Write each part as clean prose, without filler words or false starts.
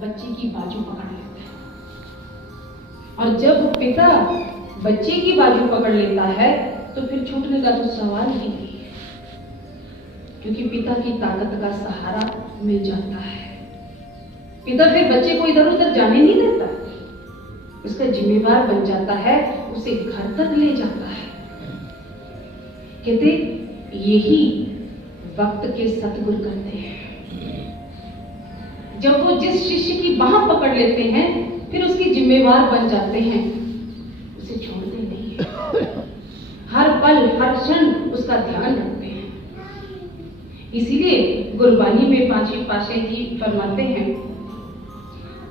बच्चे की बाजू पकड़ लेता है। और जब पिता बच्चे की बाजू पकड़ लेता है तो फिर छूटने का तो सवाल ही नहीं है, क्योंकि पिता की ताकत का सहारा मिल जाता है। पिता फिर बच्चे को इधर उधर जाने नहीं देता, उसका जिम्मेवार बन जाता है, उसे घर तक ले जाता है। कहते यही वक्त के सतगुरु करते हैं। जब वो जिस शिष्य की बाह पकड़ लेते हैं फिर उसकी जिम्मेवार बन जाते हैं, उसे छोड़ते नहीं है, हर पल हर क्षण उसका ध्यान रखते हैं। इसीलिए गुरबानी में पांचवी पातशाही जी फरमाते हैं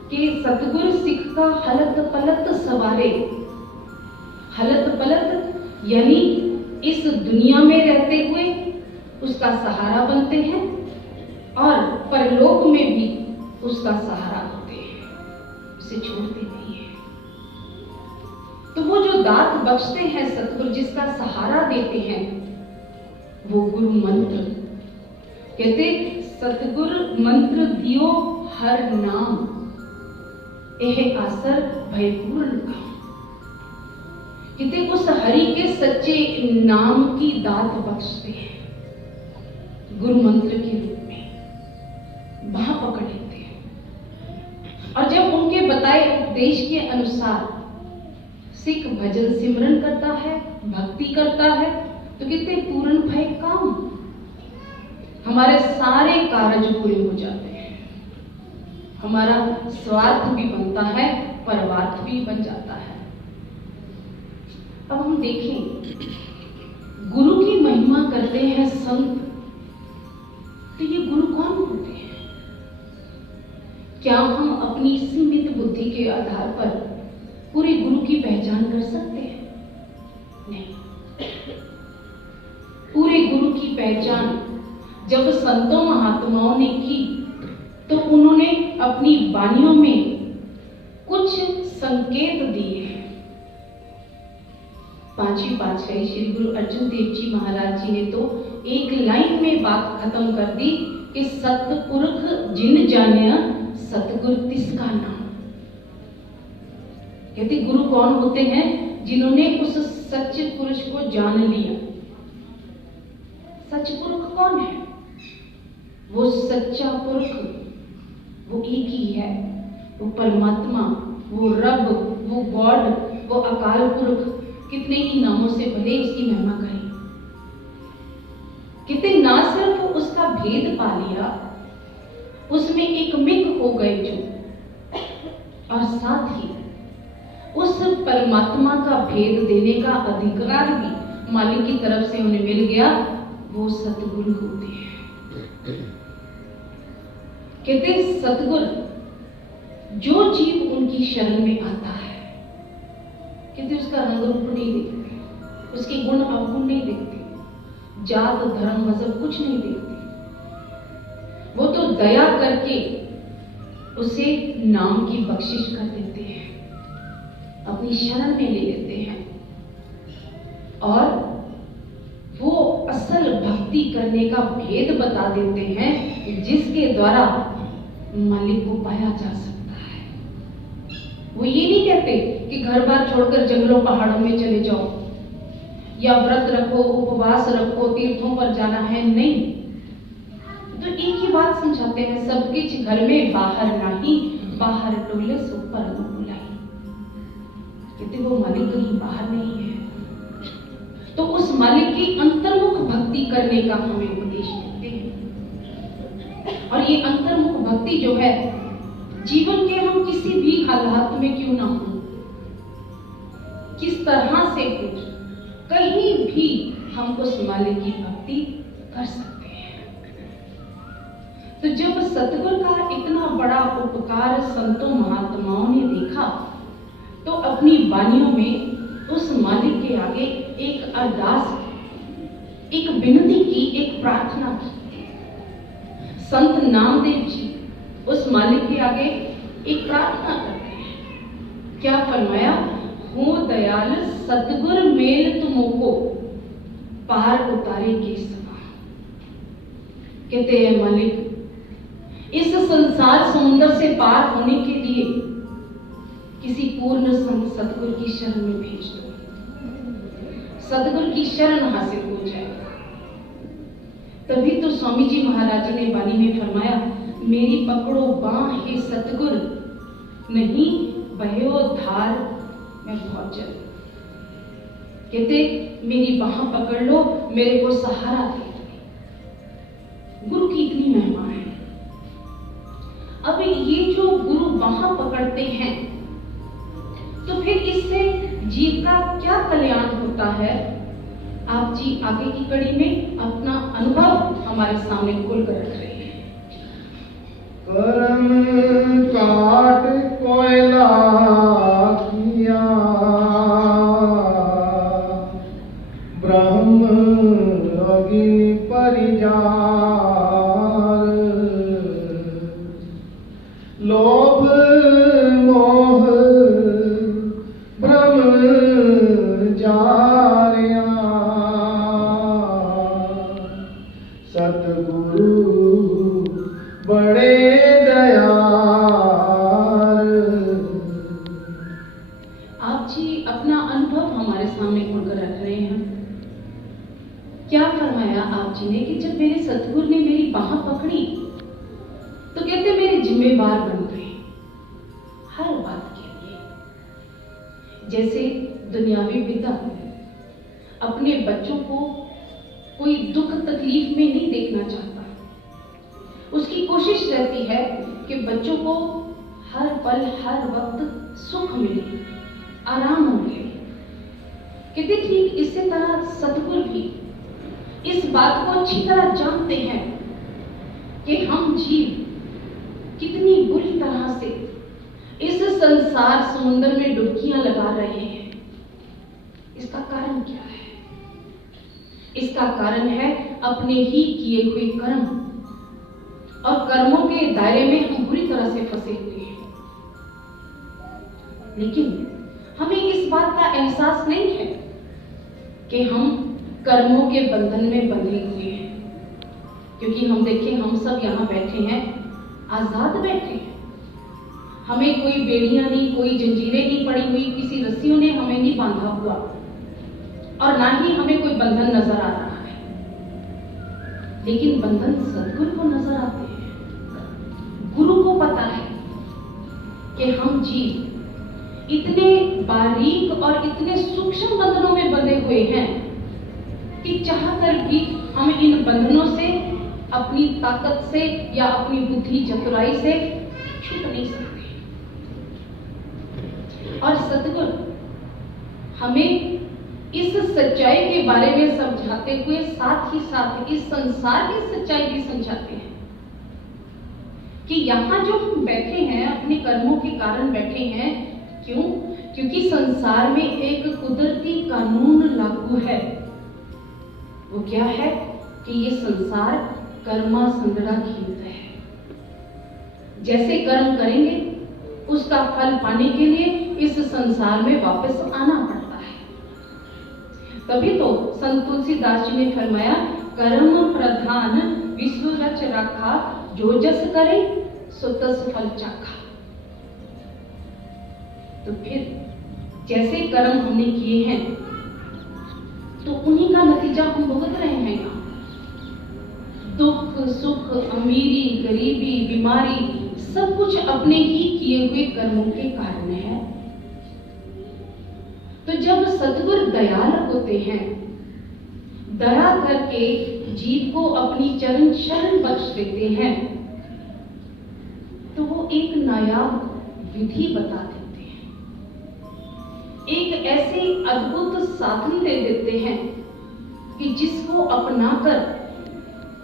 कि सतगुरु सिख का हलत पलत सवारे। हलत पलत यानी इस दुनिया में रहते हुए उसका सहारा बनते हैं और परलोक में भी उसका सहारा होते हैं, उसे छोड़ते नहीं है। तो वो जो दात बख्शते हैं सतगुरु, जिसका सहारा देते हैं, वो गुरु मंत्र। कहते सतगुरु मंत्र दियो हर नाम, एह आसर भयपूर्ण काम। कहते उस हरि के सच्चे नाम की दात बख्शते हैं गुरु मंत्र के रूप में, बाह पकड़ लेते हैं। और जब उनके बताए उपदेश के अनुसार सिख भजन सिमरन करता है, भक्ति करता है, तो कहते पूर्ण भय काम, हमारे सारे कार्य पूरे हो जाते हैं, हमारा स्वार्थ भी बनता है, परमार्थ भी बन जाता है। अब हम देखें गुरु की महिमा करते हैं संत, तो ये गुरु कौन होते हैं? क्या हम अपनी सीमित बुद्धि के आधार पर पूरे गुरु की पहचान कर सकते हैं? नहीं। पूरे गुरु की पहचान जब संतों महात्माओं ने की तो उन्होंने अपनी वाणियों में कुछ संकेत दिए हैं। पांचवी पातशाही श्री गुरु अर्जुन देव जी महाराज जी ने तो एक लाइन में बात खत्म कर दी कि सतपुरुष जिन जानिया सतगुरु तिसका नाम। कहते गुरु कौन होते हैं? जिन्होंने उस सच्चे पुरुष को जान लिया। सच पुरुष कौन है? वो सच्चा पुरुष, वो एक ही है, वो परमात्मा, वो रब, वो गॉड, वो अकाल पुरुष। कितने ही नामों से भले उसकी महिमा करें, कितने ना सिर्फ उसका भेद पा लिया, उसमें एक मिक हो गए जो, और साथ ही उस परमात्मा का भेद देने का अधिकार भी मालिक की तरफ से उन्हें मिल गया, वो सतगुरु होते हैं। कहते सतगुरु जो जीव उनकी शरण में आता है, कहते उसका रंग रूप नहीं देखते, उसके गुण अवगुण नहीं देखते, जात धर्म मजहब कुछ नहीं देखते, वो तो दया करके उसे नाम की बख्शिश कर देते हैं, अपनी शरण में ले लेते हैं और वो असल भक्ति करने का भेद बता देते हैं, जिसके द्वारा मालिक को पाया जा सकता है। वो ये नहीं कहते कि घर बार छोड़कर जंगलों पहाड़ों में चले जाओ या व्रत रखो, उपवास रखो, तीर्थों पर जाना है, नहीं। तो एक ही बात समझाते हैं, सबके घर में बाहर नहीं, बाहर टोले सो पर बुलाई। कहते वो मालिक कहीं बाहर नहीं है। तो उस मालिक की अंतर्मुख भक्ति करने का हमें उपदेश देते हैं। और ये अंतर्मुख भक्ति जो है, जीवन के हम किसी भी हालात में क्यों ना हो, किस तरह से कुछ कहीं भी हम उस मालिक की भक्ति कर सकते हैं। तो जब सतगुरु का इतना बड़ा उपकार संतों महात्माओं ने देखा, तो अपनी वाणियों में उस मालिक के आगे एक अरदास, एक विनती की, एक प्रार्थना की। संत नामदेव जी उस मालिक के आगे एक प्रार्थना करते हैं। क्या फरमाया? हो दयाल सतगुर मेल तुमको पार उतारे के समा। कहते हैं मालिक, इस संसार समुद्र से पार होने के लिए किसी पूर्ण संत सतगुरु की शरण में भेज दो, सतगुरु की शरण हासिल हो जाए। तभी तो स्वामी जी महाराज जी ने वाणी में फरमाया, मेरी पकड़ो बांह हे सतगुर, नहीं बहो धार मैं बहुत जल। कहते मेरी बांह पकड़ लो, मेरे को सहारा दे दो। गुरु की इतनी महिमा है। अब ये जो गुरु बांह पकड़ते हैं तो फिर इससे जीव का क्या कल्याण होता है, आप जी आगे की कड़ी में अपना अनुभव हमारे सामने खुलकर रख रहे हैं। करम काट कोयला किया, ब्रह्म अग्नि परिजार, लोभ मोह भ्रम जारिया, सतगुरु बड़े दयाल। आप जी अपना अनुभव हमारे सामने खुलकर रख रहे हैं। क्या फरमाया आप जी ने कि जब मेरे सतगुरु ने मेरी बांह पकड़ी तो कहते मेरे जिम्मेवार बन गए हर बात के लिए। जैसे दुनियावी पिता अपने बच्चों को कोई दुख तकलीफ में नहीं देखना चाहता, उसकी कोशिश रहती है कि बच्चों को हर पल हर वक्त सुख मिले, आराम मिले। कहते ठीक इसी तरह सतगुरु भी इस बात को अच्छी तरह जानते हैं कि हम जीव कितनी बुरी तरह से इस संसार समुद्र में डुबकियां लगा रहे हैं। इसका कारण क्या है? इसका कारण है अपने ही किए हुए कर्म, और कर्मों के दायरे में हम बुरी तरह से फंसे हुए हैं। लेकिन हमें इस बात का एहसास नहीं है कि हम कर्मों के बंधन में बंधे हुए हैं, क्योंकि हम देखिए हम सब यहाँ बैठे हैं, आजाद बैठे हैं। हमें कोई बेड़ियां नहीं, कोई जंजीरें नहीं पड़ी हुई, किसी रस्सियों ने हमें नहीं बांधा हुआ, और ना ही हमें कोई बंधन नजर आ रहा है। लेकिन बंधन सतगुरु को नजर आते हैं। गुरु को पता है कि हम जीव इतने बारीक और इतने सूक्ष्म बंधनों में बंधे हुए हैं कि चाहकर भी हम इन बंधनों से अपनी ताकत से या अपनी बुद्धि चतुराई से छूट नहीं सकते। और सतगुरु हमें इस सच्चाई के बारे में समझाते हुए साथ ही साथ इस संसार की सच्चाई भी समझाते हैं कि यहाँ जो हम बैठे हैं अपने कर्मों के कारण बैठे हैं। क्यों? क्योंकि संसार में एक कुदरती कानून लागू है। वो क्या है कि ये संसार कर्मा संदड़ा खेत है। जैसे कर्म करेंगे उसका फल पाने के लिए इस संसार में वापस आना पड़ता है। तभी तो संत तुलसीदास जी ने फरमाया, कर्म प्रधान विश्व रच रखा, जो जस करे सो तस फल चाखा। तो फिर जैसे कर्म हमने किए हैं तो उन्हीं का नतीजा हम भुगत रहे हैं। यहाँ दुख सुख, अमीरी, गरीबी, बीमारी सब कुछ अपने ही किए हुए कर्मों के कारण है। तो जब सतगुरु दयाल होते हैं, दया करके जीव को अपनी चरण शरण बख्श देते हैं, तो वो एक नायाब विधि बता देते हैं, एक ऐसे अद्भुत साधन दे देते हैं कि जिसको अपनाकर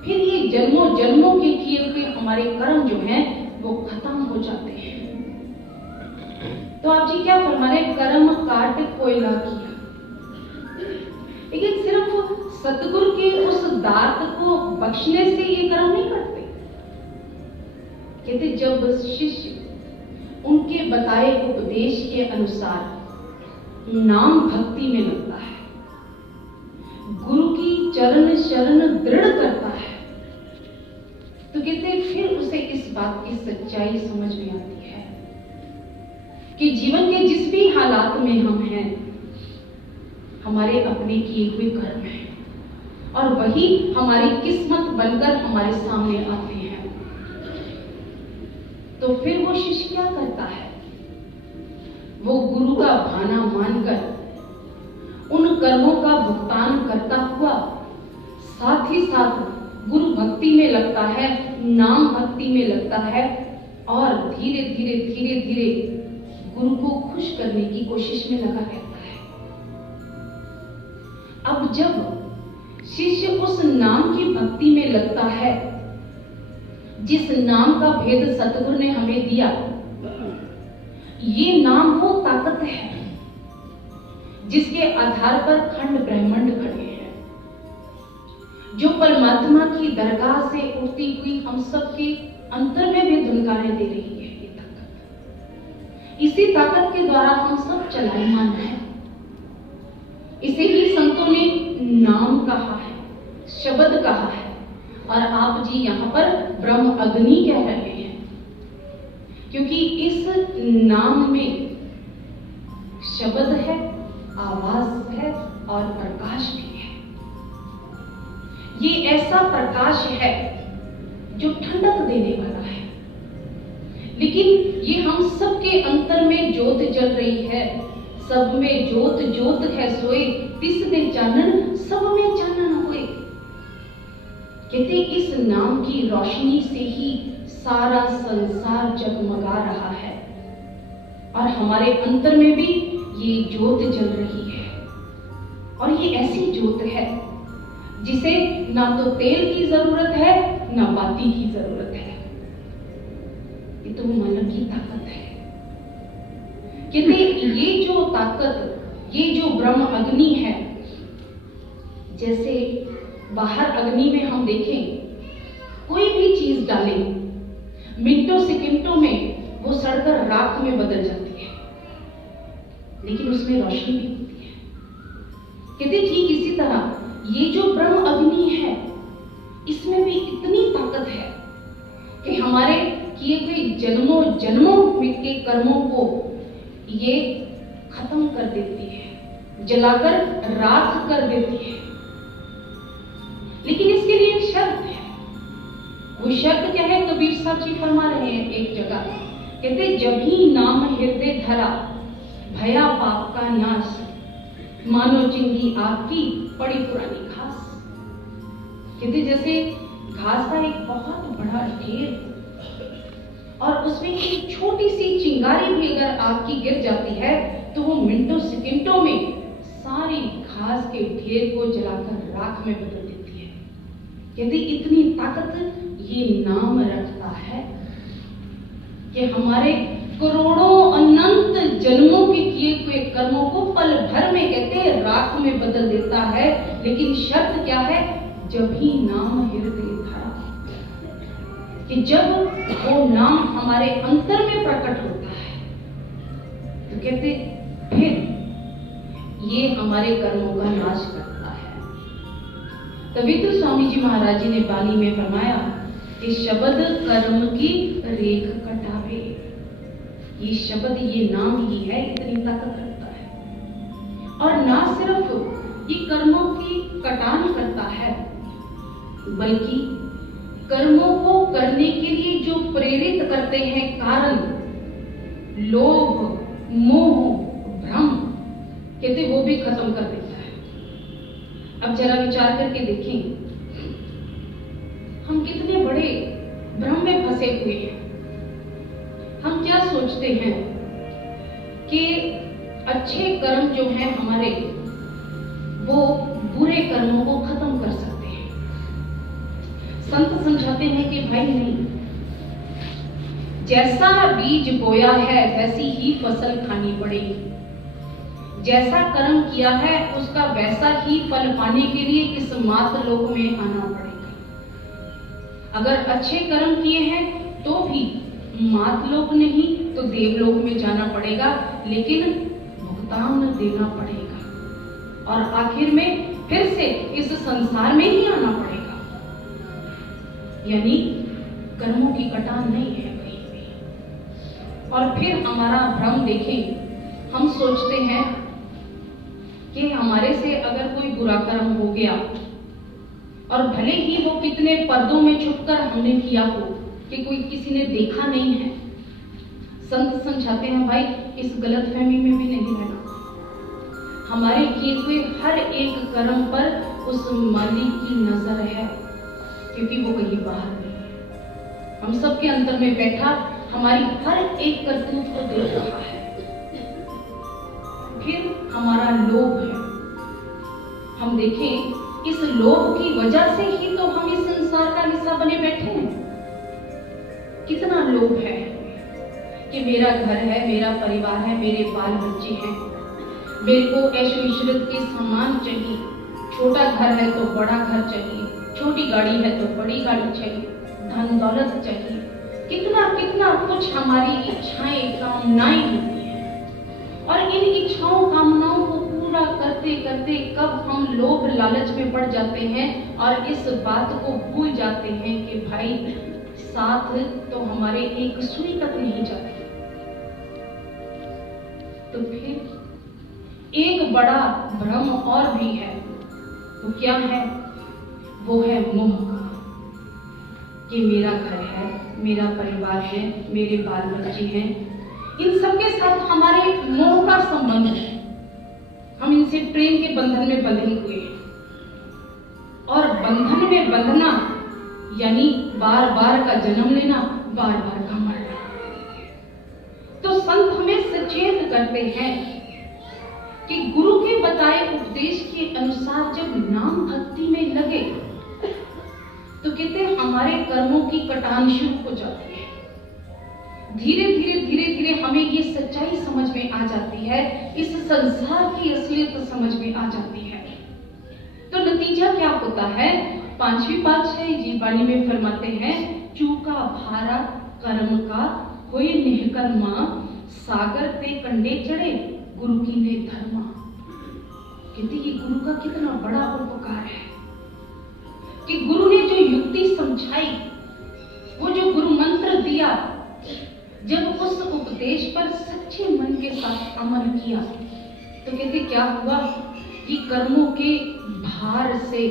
फिर ये जन्मों जन्मों के किए हुए हमारे कर्म जो हैं वो खत्म हो जाते हैं। तो आप जी क्या फरमा रहे? कर्म काट कोयला किया। लेकिन सिर्फ सतगुरु के उस दात को बख्शने से ये कर्म नहीं करते। कहते जब शिष्य उनके बताए उपदेश के अनुसार नाम भक्ति में लगता है, गुरु की चरण शरण दृढ़ करता है, तो कहते फिर उसे इस बात की सच्चाई समझ में आती है कि जीवन के जिस भी हालात में हम हैं, हमारे अपने किए हुए कर्म हैं और वही हमारी किस्मत बनकर हमारे सामने आते हैं। तो फिर वो शिष्य क्या करता है? वो गुरु का भाना मानकर उन कर्मों का भुगतान करता हुआ साथ ही साथ गुरु भक्ति में लगता है, नाम भक्ति में लगता है और धीरे धीरे धीरे धीरे गुरु को खुश करने की कोशिश में लगा रहता है। अब जब शिष्य उस नाम की भक्ति में लगता है जिस नाम का भेद सतगुरु ने हमें दिया, ये नाम वो ताकत है जिसके आधार पर खंड ब्रह्मांड खड़े हैं, जो परमात्मा की दरगाह से उठती हुई हम सबके अंतर में भी धुनकारें दे रही है। ये ताकत, इसी ताकत के द्वारा हम सब चलायमान हैं। इसे ही संतों ने नाम कहा है, शब्द कहा है, और आप जी यहाँ पर ब्रह्म अग्नि कह रहे हैं, क्योंकि इस नाम में शब्द है, आवाज है और प्रकाश भी है। ये ऐसा प्रकाश है जो ठंडक देने वाला है, लेकिन ये हम सबके अंतर में ज्योत जल रही है। सब में ज्योत ज्योत है सोए, तिसने चानन सब में चानन होए। कहते इस नाम की रोशनी से ही सारा संसार जगमगा रहा है और हमारे अंतर में भी ये ज्योत जल रही है। और ये ऐसी ज्योत है जिसे ना तो तेल की जरूरत है ना बाती की जरूरत है। ये तो मन की ताकत है। कहते ये जो ताकत, ये जो ब्रह्म अग्नि है, जैसे बाहर अग्नि में हम देखें कोई भी चीज डालें, मिनटों सेकंडों में वो सड़कर राख में बदल जाती है, लेकिन उसमें रोशनी भी होती है। कहते ठीक इसी तरह ये जो ब्रह्म अग्नि है, इसमें भी इतनी ताकत है कि हमारे किए हुए जन्मों जन्मों के कर्मों को ये खत्म कर देती है, जलाकर राख कर देती है। लेकिन इसके लिए एक शर्त है। वो शर्त क्या है? कबीर साहब जी फरमा रहे हैं एक जगह, कहते जब ही नाम हृदय धरा भया पाप का नाश, मानो चिंगी आपकी पड़ी पुरानी घास। कहते जैसे घास का एक बहुत बड़ा ढेर और उसमें एक छोटी सी चिंगारी भी अगर आग की गिर जाती है तो वो मिनटों सेकंडों में सारी घास के ढेर को जलाकर राख में बदल देती है। कहते इतनी ताकत ये नाम रखता है कि हमारे करोड़ों अनंत जन्मों के किए हुए कर्मों को पल भर में कहते राख में बदल देता है। लेकिन शर्त क्या है? जब ही नाम हृदय धरा, कि जब वो नाम हमारे अंतर में प्रकट होता है तो कहते फिर ये हमारे कर्मों का नाश करता है। तभी तो स्वामी जी महाराज जी ने बानी में फरमाया कि शब्द कर्म की रेख कटावे। ये शब्द, ये नाम ही है, इतनी ताकत रखता है। और ना सिर्फ ये कर्मों की कटान करता है, बल्कि कर्मों को करने के लिए जो प्रेरित करते हैं कारण, लोभ, मोह, भ्रम, कहते वो भी खत्म कर देता है। अब जरा विचार करके देखें, हम कितने बड़े भ्रम में फंसे हुए हैं। हम क्या सोचते हैं कि अच्छे कर्म जो हैं हमारे, वो बुरे कर्मों को खत्म कर सकते हैं। संत समझाते हैं कि भाई नहीं, जैसा बीज बोया है वैसी ही फसल खानी पड़ेगी। जैसा कर्म किया है उसका वैसा ही फल पाने के लिए इस मातलोक में आना पड़ेगा। अगर अच्छे कर्म किए हैं तो भी मातलोक नहीं तो देवलोक में जाना पड़ेगा, लेकिन भुगतान देना पड़ेगा और आखिर में फिर से इस संसार में ही आना पड़ेगा। यानी कर्मों की कटान नहीं है कहीं भी। और फिर हमारा भ्रम देखें, हम सोचते हैं कि हमारे से अगर कोई बुरा कर्म हो गया और भले ही वो कितने पर्दों में छुपकर हमने किया हो कि कोई किसी ने देखा नहीं है, संत समझाते हैं भाई इस गलतफहमी में भी नहीं रहना। हमारे किए हुए हर एक कर्म पर उस मालिक की नजर है, क्योंकि वो कहीं बाहर नहीं है, हम सबके अंतर में बैठा हमारी हर एक करतूत को देख रहा है। फिर हमारा लोभ है, हम देखें इस लोभ की वजह से ही तो हम इस संसार का हिस्सा बने बैठे हैं। कितना लोभ है कि मेरा घर है, मेरा परिवार है, मेरे बाल बच्चे हैं, मेरे को ऐशो इशरत के सामान चाहिए, छोटा घर है तो बड़ा घर चाहिए, छोटी गाड़ी है तो बड़ी गाड़ी चाहिए, धन दौलत चाहिए, कितना कितना कुछ हमारी इच्छाएं कामनाएं होती हैं। और इन इच्छाओं कामनाओं को पूरा करते करते कब हम लोभ लालच में पड़ जाते हैं और इस बात को भूल जाते हैं कि भाई साथ तो हमारे एक सुई तक नहीं जाती। तो फिर एक बड़ा भ्रम और भी है, वो क्या है? वो है मोह का, कि मेरा घर है, मेरा परिवार है, मेरे बाल बच्चे हैं, इन सबके साथ हमारे मोह का संबंध है, हम इनसे प्रेम के बंधन में बंधे हुए हैं। और बंधन में बंधना यानी बार बार का जन्म लेना, बार बार का मरना। तो संत हमें सचेत करते हैं कि गुरु के बताए उपदेश के अनुसार जब नाम भक्ति में लगे तो कहते हैं हमारे कर्मों की कटान शुरू हो जाती है। धीरे धीरे हमें ये सच्चाई समझ में आ जाती है, इस संसार की असलियत समझ में आ जाती है। तो नतीजा क्या होता है? पांचवी पातशाही जी वाणी में फरमाते हैं, चूका भारा कर्म का होए निहकर्मा, सागर ते कंडे चढ़े गुरु की ने धर्मा। कहते ये गुरु का कितना बड़ा उपकार है कि गुरु ने जो युक्ति समझाई, वो जो गुरु मंत्र दिया, जब उस उपदेश पर सच्चे मन के साथ अमल किया तो कहते क्या हुआ कि कर्मों के भार से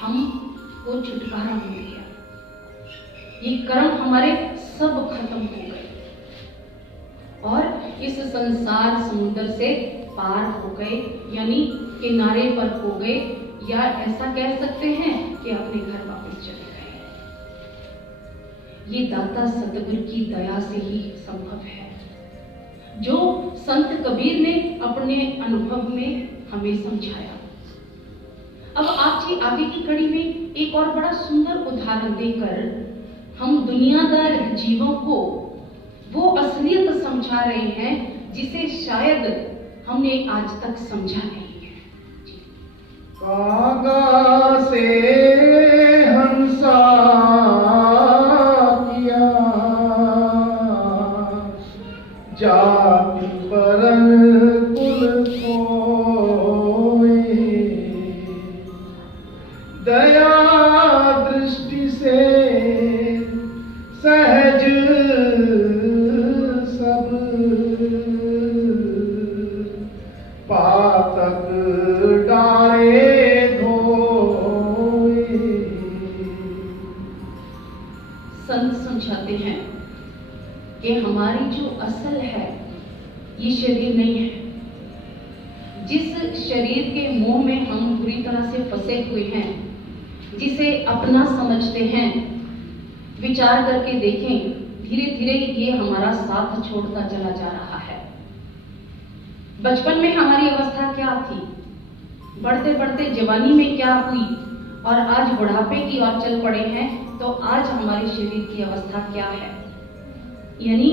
हमको छुटकारा मिल गया। ये कर्म हमारे सब खत्म हो गए और इस संसार समुद्र से पार हो गए, यानी किनारे पर हो गए, या ऐसा कह सकते हैं कि अपने घर वापस चले गए। ये दाता सतगुरु की दया से ही संभव है, जो संत कबीर ने अपने अनुभव में हमें समझाया। अब आज की आगे की कड़ी में एक और बड़ा सुंदर उदाहरण देकर हम दुनियादार जीवों को वो असलियत समझा रहे हैं जिसे शायद हमने आज तक समझा नहीं है। कागा से हंसा किया, जाति परन कुल कोई, दया दृष्टि से सहज सब, पातक डारे धोए। संत समझाते हैं कि हमारी जो असल है ये शरीर नहीं है। जिस शरीर के मोह में हम पूरी तरह से फंसे हुए हैं, जिसे अपना समझते हैं, विचार करके देखें, धीरे धीरे ये हमारा साथ छोड़ता चला जा रहा है। बचपन में हमारी अवस्था क्या थी, बढ़ते बढ़ते जवानी में क्या हुई, और आज बुढ़ापे की ओर चल पड़े हैं तो आज हमारे शरीर की अवस्था क्या है। यानी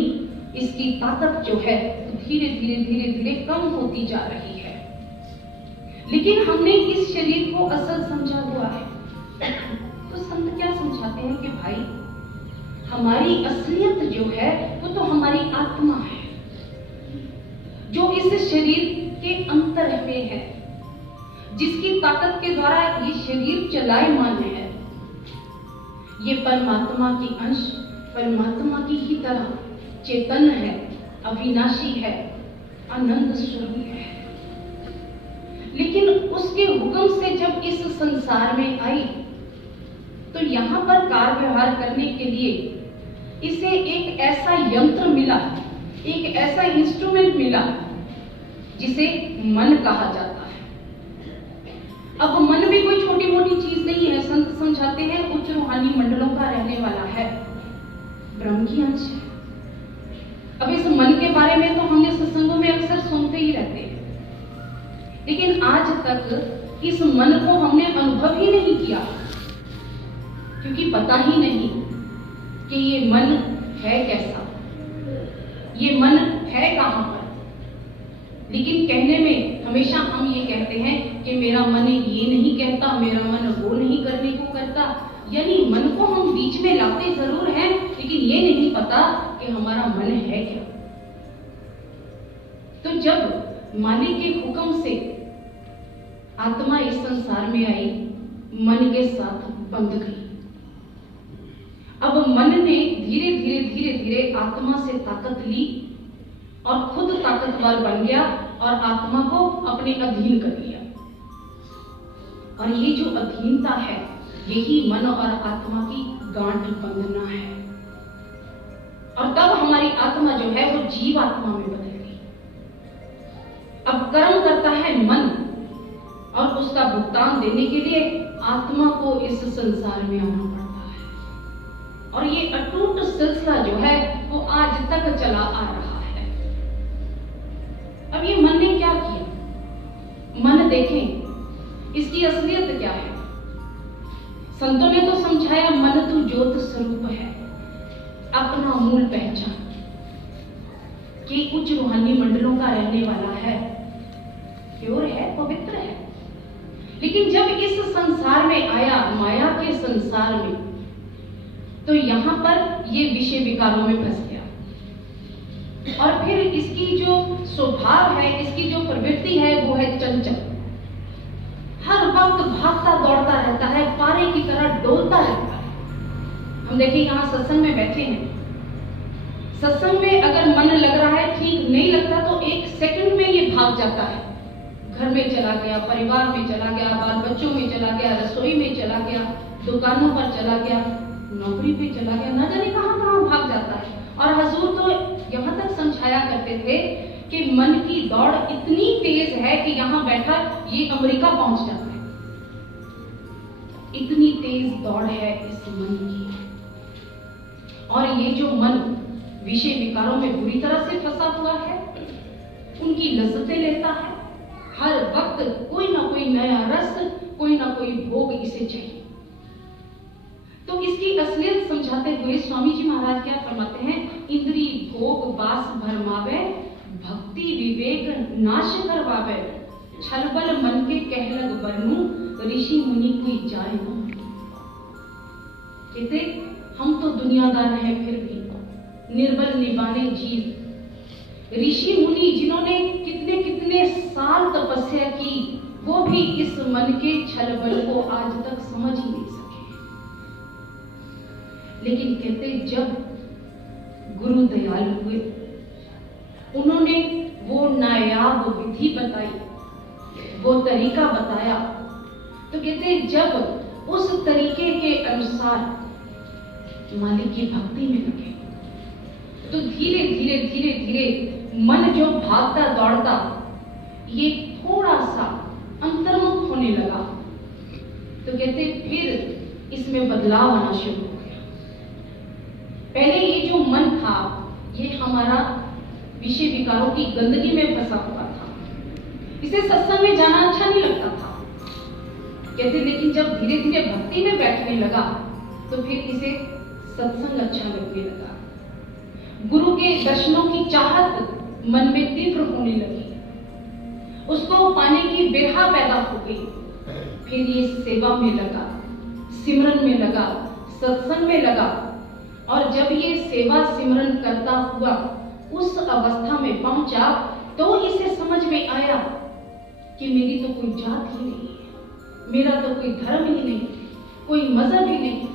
इसकी ताकत जो है धीरे धीरे कम होती जा रही है। लेकिन हमने इस शरीर को असल समझा हुआ है। तो संत क्या समझाते हैं कि भाई हमारी असलियत जो है वो तो हमारी आत्मा है, जो इस शरीर के अंतर में है, जिसकी ताकत के द्वारा ये शरीर चलायमान है। ये परमात्मा की अंश, परमात्मा की ही तरह चेतन है, अविनाशी है, आनंद स्वरूप है। लेकिन उसके हुक्म से जब इस संसार में आई तो यहाँ पर कार्य व्यवहार करने के लिए इसे एक ऐसा यंत्र मिला, एक ऐसा इंस्ट्रूमेंट मिला जिसे मन कहा जाता है। अब मन भी कोई छोटी मोटी चीज नहीं है। संत समझाते हैं उच्च रूहानी मंडलों का रहने वाला है, ब्रह्म की अंश है। अब इस मन के बारे में तो हमने सत्संगों में अक्सर सुनते ही रहते हैं, लेकिन आज तक इस मन को हमने अनुभव ही नहीं किया, क्योंकि पता ही नहीं कि ये मन है कैसा, ये मन है कहां पर। लेकिन कहने में हमेशा हम ये कहते हैं कि मेरा मन ये नहीं कहता, मेरा मन वो नहीं करने को करता। यानी मन को हम बीच में लाते जरूर हैं, लेकिन ये नहीं पता कि हमारा मन है क्या। तो जब मालिक के हुक्म से आत्मा इस संसार में आई, मन के साथ बंध गई। अब मन ने धीरे धीरे धीरे धीरे आत्मा से ताकत ली और खुद ताकतवर बन गया और आत्मा को अपने अधीन कर लिया। और ये जो अधीनता है, यही मन और आत्मा की गांठ बंधना है। और तब हमारी आत्मा जो है वो जीव आत्मा में बदल गई। अब कर्म करता है मन, और उसका भुगतान देने के लिए आत्मा को इस संसार में आना पड़ता है। और ये अटूट सिलसिला जो है वो आज तक चला आ रहा है। अब ये मन ने क्या किया? मन देखें इसकी असलियत क्या है। संतों ने तो समझाया मन तो ज्योत स्वरूप है, अपना मूल पहचान, कि उच्च रूहानी मंडलों का रहने वाला है, प्योर है, पवित्र है। लेकिन जब इस संसार में आया, माया के संसार में, तो यहां पर ये विषय विकारों में फंस गया। और फिर इसकी जो स्वभाव है, इसकी जो प्रवृत्ति है वो है चंचल। हर वक्त भागता दौड़ता रहता है, पारे की तरह डोलता रहता है। हम देखिए यहाँ सत्संग में बैठे हैं, सत्संग में अगर मन लग रहा है, ठीक नहीं लगता तो एक सेकंड में ये भाग जाता है। घर में चला गया, परिवार में चला गया, बाल बच्चों में चला गया, रसोई में चला गया, दुकानों पर चला गया, नौकरी पे चला गया, ना जाने कहां कहां भाग जाता है। और हजूर तो यहां तक समझाया करते थे कि मन की दौड़ इतनी तेज है कि यहां बैठा ये अमेरिका पहुंच जाता है। इतनी तेज दौड़ है इस मन की। और ये जो मन विषय विकारों में बुरी तरह से फंसा हुआ है, उनकी लज्जतें लेता है, हर वक्त कोई ना कोई नया रस, कोई ना कोई भोग इसे चाहिए। तो इसकी असलियत समझाते हुए स्वामी जी महाराज क्या फरमाते हैं? इंद्री भोग बास भरमावे, भक्ति विवेक नाश करवावे, छलबल मन के कहलग बरनू, ऋषि मुनि कोई जाए न। कहते हम तो दुनियादार हैं, फिर भी निर्बल निबाने जीव। ऋषि मुनि जिन्होंने कितने कितने साल तपस्या की, वो भी इस मन के छलबल को आज तक समझ ही नहीं सके। लेकिन कहते जब गुरु दयाल हुए, उन्होंने वो नायाब विधि बताई, वो तरीका बताया, तो कहते जब उस तरीके के अनुसार मालिक की भक्ति में लगे, तो धीरे धीरे धीरे धीरे मन जो भागता दौड़ता ये थोड़ा सा अंतर्मुख होने लगा। तो कहते फिर इसमें बदलाव आना शुरू हो गया। पहले ये जो मन था, ये हमारा विषय विकारों की गंदगी में फंसा हुआ था, इसे सत्संग में जाना अच्छा नहीं लगता था। कहते लेकिन जब धीरे धीरे भक्ति में बैठने लगा, तो फिर इसे सत्संग अच्छा लगने लगा। गुरु के दर्शनों की चाहत मन में तीव्र होने लगी, उसको पाने की बेहा पैदा हो गई। फिर ये सेवा में लगा, सिमरन में लगा, सत्संग में लगा। और जब ये सेवा सिमरन करता हुआ उस अवस्था में पहुंचा, तो इसे समझ में आया कि मेरी तो कोई जात ही नहीं है, मेरा तो कोई धर्म ही नहीं, कोई मजहब ही नहीं,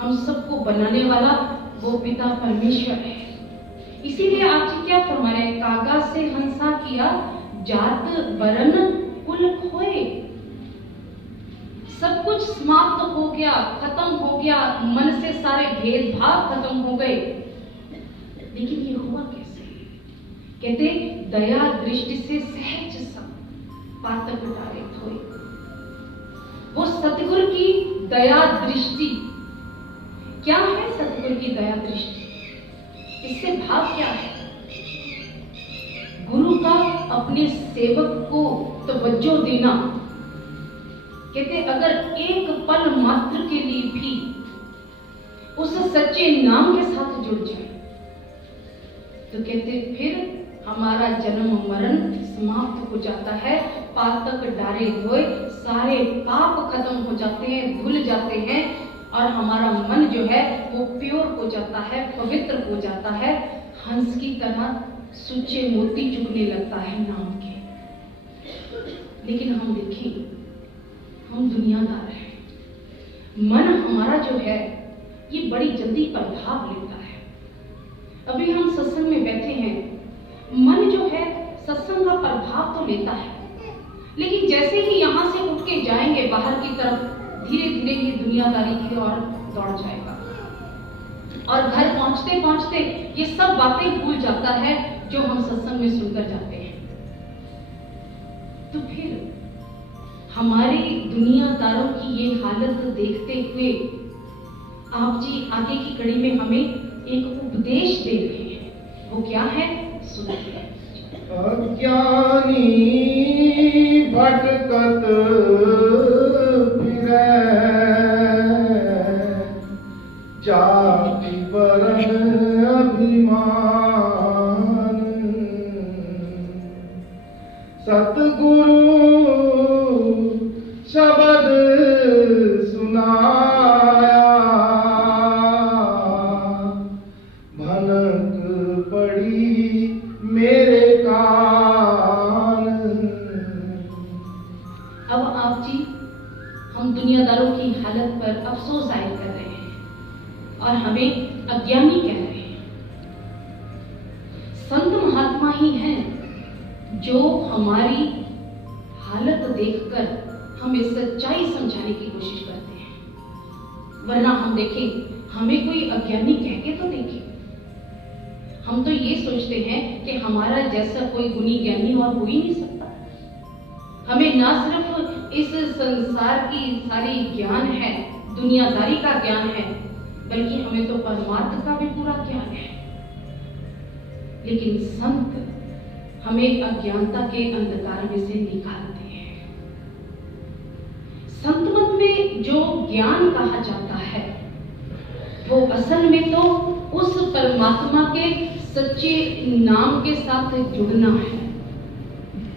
हम सबको बनाने वाला वो पिता परमेश्वर है। इसीलिए आप जी क्या फरमा रहे हैं, कागा से हंसा किया जात वरन कुल खोए। सब कुछ समाप्त हो गया, खत्म हो गया, मन से सारे भेदभाव खत्म हो गए। लेकिन ये हुआ कैसे? कहते दया दृष्टि से सहज सब पातक डाले धोए। वो सतगुरु की दया दृष्टि क्या है? सतगुरु की दया दृष्टि, इससे भाव क्या है? गुरु का अपने सेवक को तवज्जो देना। कहते अगर एक पल मात्र के लिए भी उस सच्चे नाम के साथ जुड़ जाए तो कहते फिर हमारा जन्म मरण समाप्त हो जाता है, पातक डारे धोए, सारे पाप खत्म हो जाते हैं, धुल जाते हैं और हमारा मन जो है वो प्योर हो जाता है, पवित्र हो जाता है, हंस की तरह सुच्चे मोती चुगने लगता है नाम के। लेकिन हम देखें, हम दुनियादार हैं, मन हमारा जो है ये बड़ी जल्दी प्रभाव लेता है। अभी हम सत्संग में बैठे हैं, मन जो है सत्संग का प्रभाव तो लेता है, लेकिन जैसे ही यहाँ से उठ के जाएंगे बाहर की तरफ, धीरे धीरे ये दुनियादारी की ओर दौड़ जाएगा और घर पहुंचते पहुंचते ये सब बातें भूल जाता है जो हम सत्संग में सुनकर जाते हैं। तो फिर हमारी दुनियादारों की ये हालत देखते हुए आप जी आगे की कड़ी में हमें एक उपदेश दे रहे हैं। वो क्या है? सुनिए। अज्ञानी भटकत फिरै, जाति वरण अभिमान, सतगुरु शब्द सुनाया, भनक पड़ी मेरे कान। अब आप जी हम दुनियादारों की हालत पर अफसोस जाहिर कर रहे हैं और हमें अज्ञानी कह रहे हैं। संत महात्मा ही हैं जो हमारी हालत देखकर हमें सच्चाई समझाने की कोशिश करते हैं। वरना हम देखें, हमें कोई अज्ञानी कह के तो देखें। हम तो ये सोचते हैं कि हमारा जैसा कोई गुणी ज्ञानी और हो ही नहीं सकता। हमें ना सिर्फ इस संसार की सारी ज्ञान है, दुनियादारी का ज्ञान है, बल्कि हमें तो परमार्थ का भी पूरा ज्ञान है। लेकिन संत हमें अज्ञानता के अंधकार में से निकालते हैं। संत मत में जो ज्ञान कहा जाता है वो असल में तो उस परमात्मा के सच्चे नाम के साथ जुड़ना है,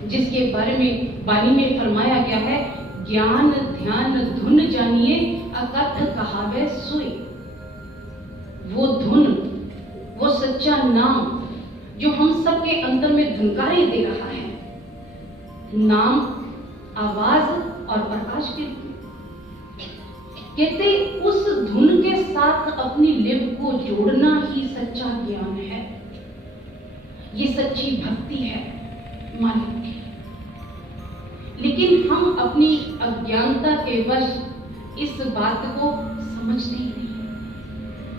जिसके बारे में वाणी में फरमाया गया है, ज्ञान ध्यान धुन जानिए अकथ कहावे सोई। वो धुन, वो सच्चा नाम जो हम सबके अंदर में धुनकारे दे रहा है, नाम आवाज और प्रकाश के रूप में। कहते उस धुन के साथ अपनी लिव को जोड़ना ही सच्चा ज्ञान है, ये सच्ची भक्ति है मालिक की। लेकिन हम अपनी अज्ञानता के वश इस बात को समझते ही नहीं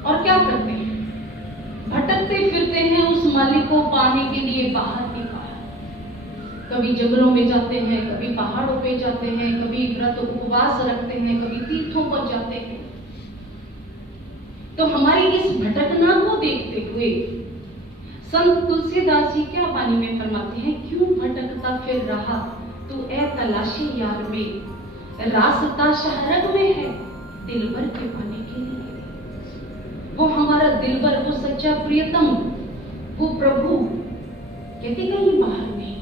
और क्या करते हैं, भटकते फिरते हैं उस मालिक को पाने के लिए बाहर के बाहर। कभी जंगलों में जाते हैं, कभी पहाड़ों पे जाते हैं, कभी व्रत उपवास रखते हैं, कभी तीर्थों पर जाते हैं। तो हमारी इस भटकना को देखते हुए संत तुलसीदास जी क्या वाणी में फरमाते हैं, क्यों भटकता फिर रहा तू ए तलाशी यार में, रास्ता शहरग में है दिलबर के पाने के लिए। वो हमारा दिलबर, वो सच्चा प्रियतम, वो प्रभु कहते कहीं बाहर नहीं,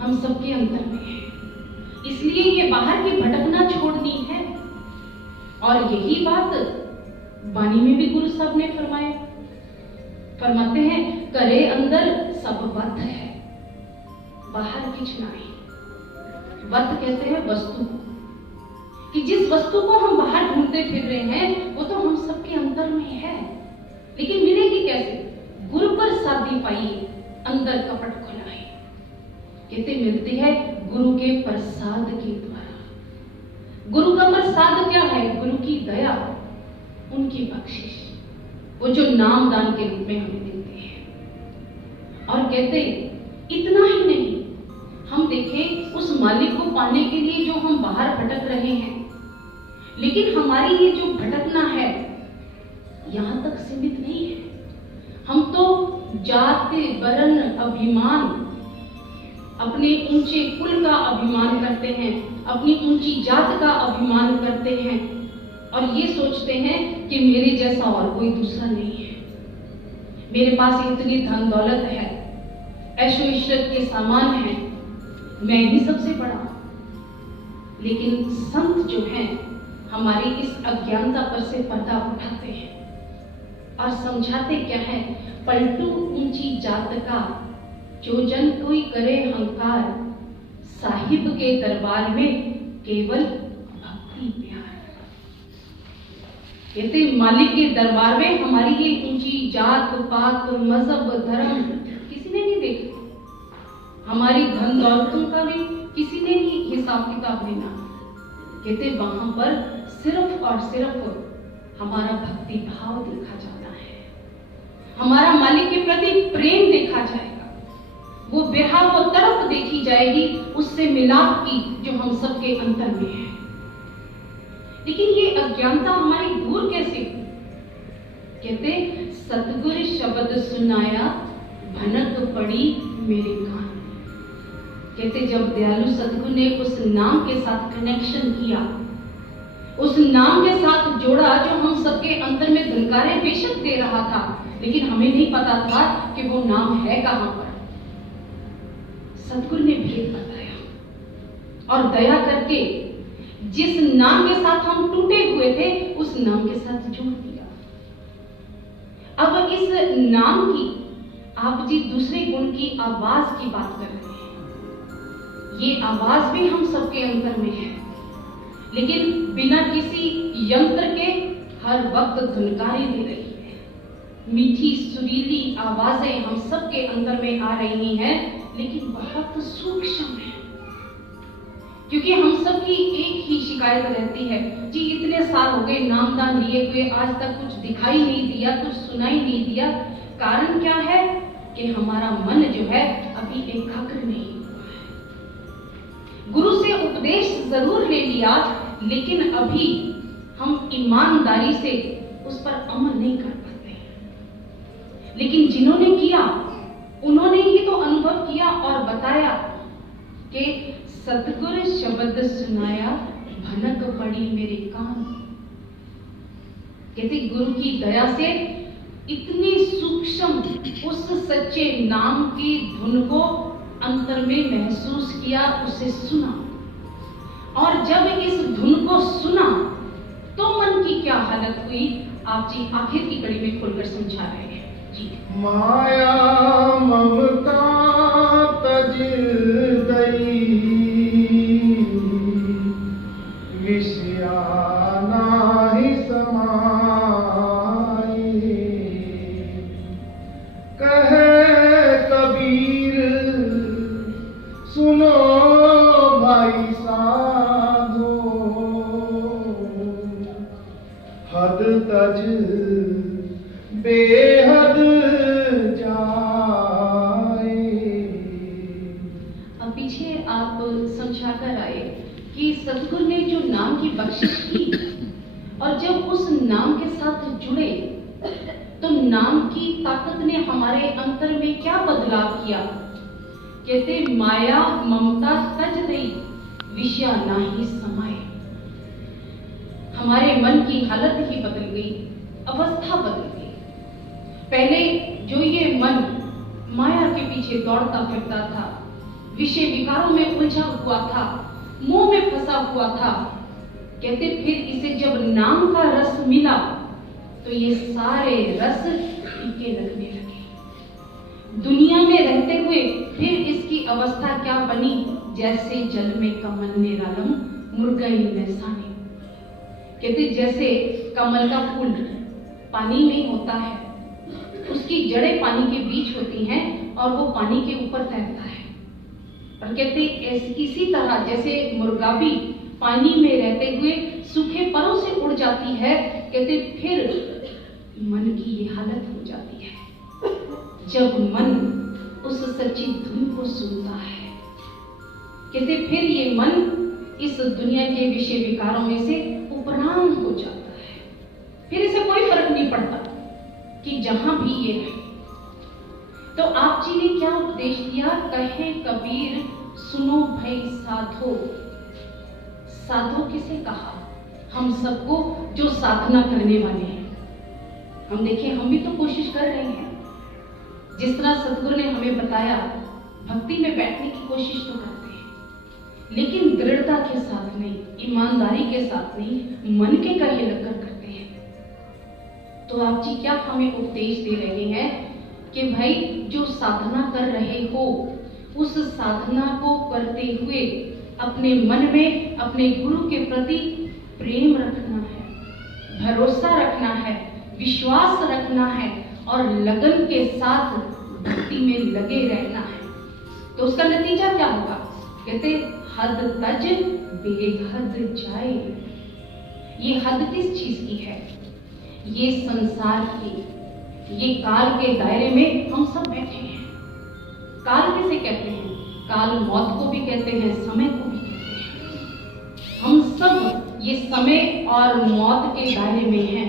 हम सबके अंदर में है। इसलिए ये बाहर की भटकना छोड़नी है। और यही बात वाणी में भी गुरु साहब ने फरमाया, फरमाते हैं करे अंदर सब वत है, बाहर किछ नहीं। वत कहते हैं वस्तु। कि जिस वस्तु को हम बाहर ढूंढते फिर रहे हैं वो तो हम सबके अंदर में है, लेकिन मिलेगी कैसे? गुरु पर साधी पाई अंदर कपट खुला है। कहते मिलती है गुरु के प्रसाद के द्वारा। गुरु का प्रसाद क्या है? गुरु की दया, उनकी बख्शिश, वो जो नाम दान के रूप में हमें देते हैं। और कहते इतना ही नहीं, हम देखें उस मालिक को पाने के लिए जो हम बाहर भटक रहे हैं, लेकिन हमारी ये जो भटकना है यहां तक सीमित नहीं है। हम तो जाति वर्ण अभिमान, अपने ऊंचे कुल का अभिमान करते हैं, अपनी ऊंची जात का अभिमान करते हैं और ये सोचते हैं कि मेरे जैसा और कोई दूसरा नहीं है। मेरे पास इतनी धन दौलत है, ऐशो इशरत के सामान है, मैं ही सबसे बड़ा। लेकिन संत जो हैं हमारी इस अज्ञानता पर से पर्दा उठाते हैं और समझाते क्या है? पलटू ऊंची जात का जो जन कोई करे हंकार, साहिब के दरबार में केवल भक्ति प्यार। कहते मालिक के दरबार में हमारी ये ऊंची जात पात मजहब धर्म किसी ने नहीं देखा, हमारी धन दौलतों का भी किसी ने नहीं हिसाब किताब लेना। कहते वहां पर सिर्फ और सिर्फ हमारा भक्ति भाव देखा जाता है, हमारा मालिक के प्रति प्रेम देखा जाएगा, वो विरह वो तड़प देखी जाएगी, उससे मिलाप की जो हम सबके अंतर में है। लेकिन ये अज्ञानता हमारी दूर कैसे हुई? कहते सतगुरु शब्द सुनाया भनक पड़ी मेरे कान। कहते जब दयालु सतगुरु ने उस नाम के साथ कनेक्शन किया, उस नाम के साथ जोड़ा जो हम सबके अंदर में धनकारें बेशक दे रहा था, लेकिन हमें नहीं पता था कि वो नाम है कहां पर। सतगुरु ने भेद बताया और दया करके जिस नाम के साथ हम टूटे हुए थे उस नाम के साथ जोड़ दिया। अब इस नाम की आप जी दूसरे गुण की आवाज की बात कर रहे हैं। ये आवाज भी हम सबके अंदर में है, लेकिन बिना किसी यंत्र के हर वक्त धुनकारी दे रही है। मीठी सुरीली आवाजें हम सबके अंदर में आ रही हैं, लेकिन बहुत सूक्ष्म है। क्योंकि हम सबकी एक ही शिकायत रहती है, जी इतने साल हो गए नामदान लिए हुए, आज तक कुछ दिखाई नहीं दिया, कुछ सुनाई नहीं दिया। कारण क्या है कि हमारा मन जो है अभी एकाग्र नहीं हुआ है। गुरु से उपदेश जरूर ले लिया, लेकिन अभी हम ईमानदारी से उस पर अमल नहीं कर पाते। लेकिन जिन्होंने किया उन्होंने ही तो अनुभव किया और बताया कि सतगुरु शब्द सुनाया भनक पड़ी मेरे कान। कहते गुरु की दया से इतनी सूक्ष्म उस सच्चे नाम की धुन को अंतर में महसूस किया, उसे सुना, और जब इस धुन को सुना तो मन की क्या हालत हुई आप जी आखिर की कड़ी में खोलकर समझा रहे हैं जी। माया ममता तज गई, विषया नाहि समाई, कहे कबीर सुनो भाई साधो, हद तज बेहद जाए। अब पीछे आप समझाकर आए कि सतगुरु ने जो नाम की बख्शिश की और जब उस नाम के साथ जुड़े तो नाम की ताकत ने हमारे अंतर में क्या बदलाव किया। कहते माया ममता तज गई, विषया नाही समाए। हमारे मन की हालत ही बदल गई, अवस्था बदल गई। पहले जो ये मन माया के पीछे दौड़ता फिरता था, विषय विकारों में उलझा हुआ था, मोह में फंसा हुआ था, कहते फिर इसे जब नाम का रस मिला तो ये सारे रस फीके लगने लगे। दुनिया में रहते हुए फिर इसकी अवस्था क्या बनी, जैसे जल में कमल ने रालम मुर्गई में साने। कहते जैसे कमल का फूल पानी में होता है, उसकी जड़ें पानी के बीच होती हैं और वो पानी के ऊपर तैरता है। और कहते इसी तरह जैसे मुर्गा भी पानी में रहते हुए सूखे परों से उड़ जाती है, कहते फिर मन की ये हालत हो जाती है जब मन उस सच्ची धुन को सुनता है। कहते फिर ये मन इस दुनिया के विषय विकारों में से उपराम हो जाता है। फिर इसे कोई फर्क नहीं पड़ता कि जहां भी ये है। तो आप जी ने क्या उपदेश दिया? कहे कबीर सुनो भाई साधो। साधो किसे कहा? हम सबको जो साधना करने वाले हैं। हम देखें, हम भी तो कोशिश कर रहे हैं। जिस तरह सतगुरु ने हमें बताया, भक्ति में बैठने की कोशिश तो करते हैं, लेकिन दृढ़ता के साथ नहीं, ईमानदारी के साथ नहीं, मन के कहे लगकर करते हैं। तो आप जी क्या हमें उपदेश दे रहे हैं कि भाई जो साधना कर रहे हो, उस साधना को करते हुए अपने मन में अपने गुरु के प्रति प्रेम रखना है, भरोसा रखना है, विश्वास रखना है और लगन के साथ भक्ति में लगे रहना है। तो उसका नतीजा क्या होगा? कहते हद तज बेहद जाए। ये हद किस चीज की है? ये संसार की, ये काल के दायरे में हम सब बैठे हैं। काल किसे कहते हैं? काल मौत को भी कहते हैं, समय को भी कहते हैं। हम सब ये समय और मौत के दायरे में हैं।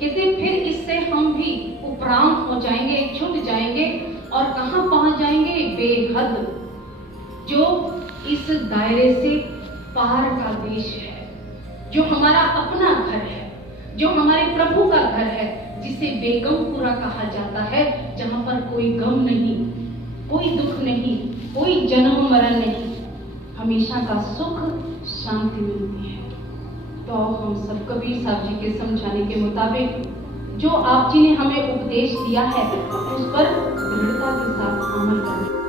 कहते फिर इससे हम भी उपराम हो जाएंगे, छूट जाएंगे और कहां पहुंच जाएंगे? बेहद, जो इस दायरे से पार का देश है, जो हमारा अपना घर है, जो हमारे प्रभु का घर है, जिसे बेगमपुरा कहा जाता है, जहां पर कोई गम नहीं, कोई दुख नहीं, कोई जन्म मरण नहीं, हमेशा का सुख शांति मिलती है। तो हम सब कबीर साहब जी के समझाने के मुताबिक जो आप जी ने हमें उपदेश दिया है, उस पर दृढ़ता के साथ अमल करें।